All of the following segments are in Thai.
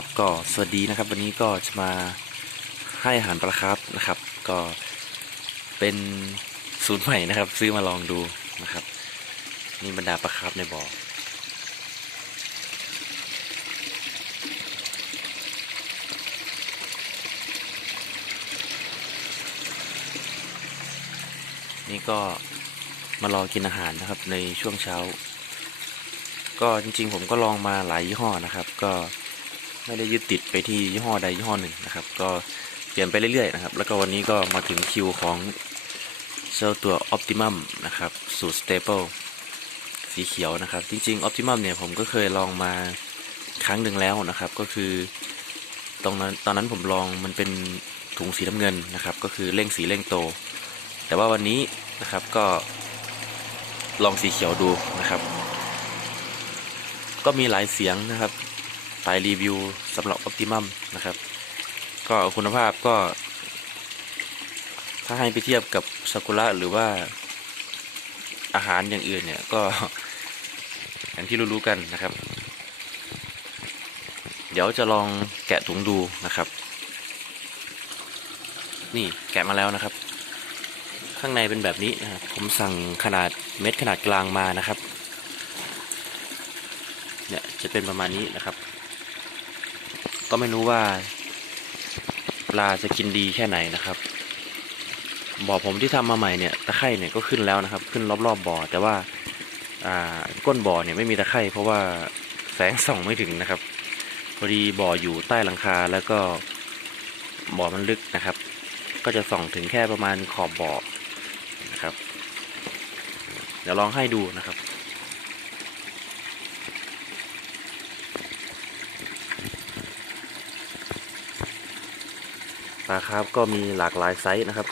ครับก็สวัสดีนะครับ วันนี้ก็จะมาให้อาหารปลาครับนะครับ ก็เป็นสูตรใหม่นะครับ ซื้อมาลองดูนะครับ นี่บรรดาปลาครับในบ่อนี่ก็มารอกินอาหารนะครับในช่วงเช้า ก็จริงๆ ผมก็ลองมาหลายยี่ห้อนะครับ ก็ ไม่ได้ยึดติดไปที่ยี่ห้อใดยี่ห้อหนึ่งนะครับ ก็เปลี่ยนไปเรื่อยๆนะครับ แล้วก็วันนี้ก็มาถึงคิวของเจ้าตัว Optimum นะครับ สูตร Staple สีเขียวนะครับ จริงๆ Optimum เนี่ยผมก็เคยลองมาครั้งหนึ่งแล้วนะครับ ก็คือตรงนั้นตอนนั้นผมลองมันเป็นถุงสีน้ำเงินนะครับ ก็คือเร่งสีเร่งโต แต่ว่าวันนี้นะครับก็ลองสีเขียวดูนะครับ ก็มีหลายเสียงนะครับ หลายรีวิวสำหรับ Optimum นะครับ ก็คุณภาพก็ ถ้าให้ไปเทียบกับซากุระหรือว่าอาหารอย่างอื่นเนี่ยก็อย่างที่รู้ๆกันนะครับ เดี๋ยวจะลองแกะถุงดูนะครับ นี่แกะมาแล้วนะครับ ข้างในเป็นแบบนี้นะครับผมสั่งขนาดเม็ดขนาดกลางมานะครับ เนี่ยจะเป็นประมาณนี้นะครับ ก็ไม่รู้ว่า ปลาจะกินดีแค่ไหนนะครับบ่อผมที่ทำมาใหม่เนี่ยตะไคร่เนี่ยก็ขึ้นแล้วนะครับ ขึ้นรอบๆบ่อ แต่ว่าอ่าก้นบ่อเนี่ยไม่มีตะไคร่เพราะว่าแสงส่องไม่ถึงนะครับพอดีบ่ออยู่ใต้หลังคาแล้วก็บ่อมันลึกนะครับ ก็จะส่องถึงแค่ประมาณขอบบ่อนะครับ เดี๋ยวลองให้ดูนะครับ ปลาคาร์ฟก็มีหลากหลายไซส์นะครับ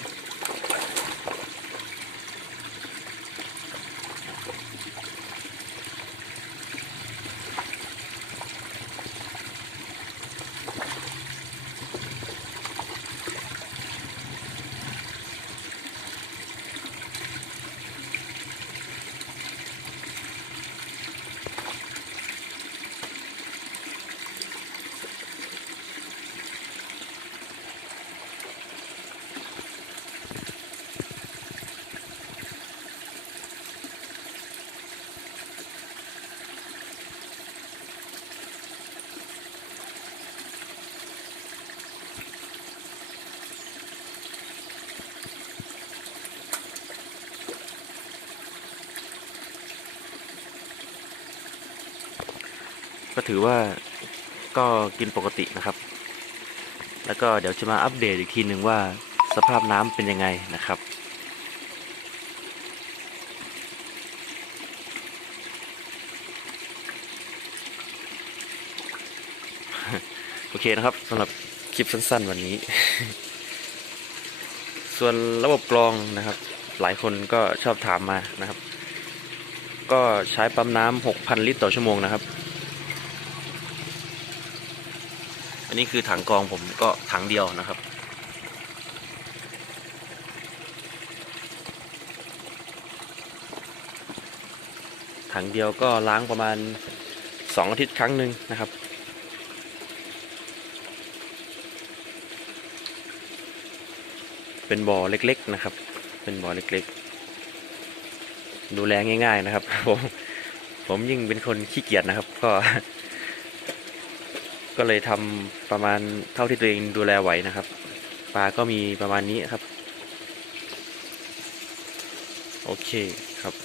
ก็ถือว่าก็กินปกตินะครับ แล้วก็เดี๋ยวจะมาอัปเดตอีกทีหนึ่งว่าสภาพน้ำเป็นยังไงนะครับโอเคนะครับสำหรับคลิปสั้นๆวันนี้ ส่วนระบบกรองนะครับ หลายคนก็ชอบถามมานะครับ ก็ใช้ปั๊มน้ำ6,000 ลิตรต่อชั่วโมงนะครับ อั นนี้คือถังกองผมก็ถังเดียวนะครับ ถังเดียวก็ล้างประมาณสองอาทิตย์ครั้งหนึ่งนะครับ เป็นบ่อเล็กๆนะครับ เป็นบ่อเล็กๆ ดูแลง่าย ๆนะครับผมผมยิ่งเป็นคนขี้เกียจนะครับ ก็ ก็เลยทำประมาณเท่าที่ตัวเองดูแลไหวนะครับ ปลาก็มีประมาณนี้ครับ โอเคครับ